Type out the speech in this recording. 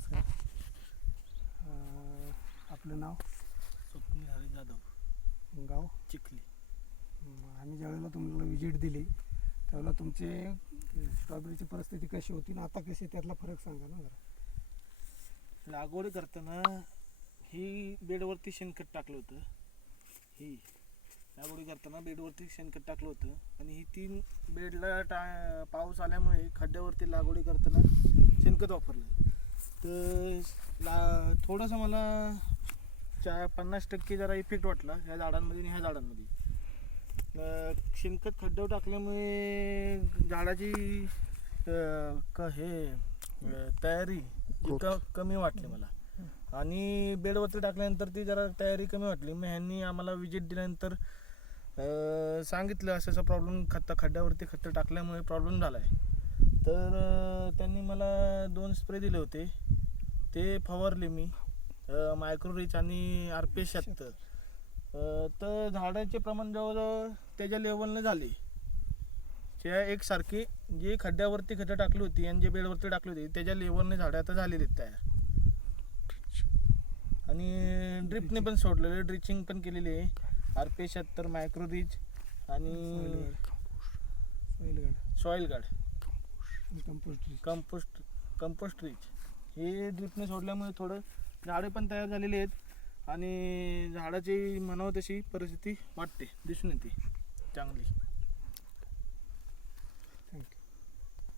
नमस्कार. अं, आपलं नाव? स्वप्नील हरी जाधव. गाव? चिखली. अं, आम्ही ज्यावेळेला तुम्हाला विजिट दिली त्यावेळेला तुमचे स्ट्रॉबेरीची परिस्थिती कशी होती आणि आता कशी आहे त्यातला फरक सांगा ना जरा. लागवड करताना ही बेडवरती शेणखत टाकलं होतं. ही. लागवडी करताना बेडवरती शेणखत टाकलं होतं. आणि ही तीन बेडला टा पाऊस आल्यामुळे खड्ड्यावरती लागवडी करताना शेणखत वापरलं. तर ला थोडंसं मला चा पन्नास टक्के जरा इफेक्ट वाटला ह्या झाडांमध्ये आणि ह्या झाडांमध्ये. शेणखत खड्ड्यावर टाकल्यामुळे झाडाची क हे तयारी क कमी वाटली मला. आणि बेडवरती टाकल्यानंतर ती जरा तयारी कमी वाटली. मग ह्यांनी आम्हाला विजिट दिल्यानंतर सांगितलं असं असं प्रॉब्लेम खत खड्ड्यावरती खत टाकल्यामुळे प्रॉब्लेम झाला आहे तर त्यांनी मला दोन स्प्रे दिले होते. ते फवारले मी. मायक्रो रिच आणि आर पी शहात्तर. तर झाडाचे प्रमाण जवळजवळ त्याच्या लेवलने झाले. त्या एकसारखी जी खड्ड्यावरती खतं टाकली होती आणि जे बेडवरती टाकली होती त्याच्या लेवलने झाडं आता झालेली आहेत तयार. आणि ड्रिपने पण सोडलेले ड्रिचिंग पण केलेली आहे. आर पी शहात्तर मायक्रो रिच आणि soil guard compost compost compost rich हे ड्रिपने सोडल्यामुळे थोडं झाडे पण तयार झालेली आहेत आणि झाडाची म्हणावं तशी परिस्थिती वाटते दिसून येते चांगली.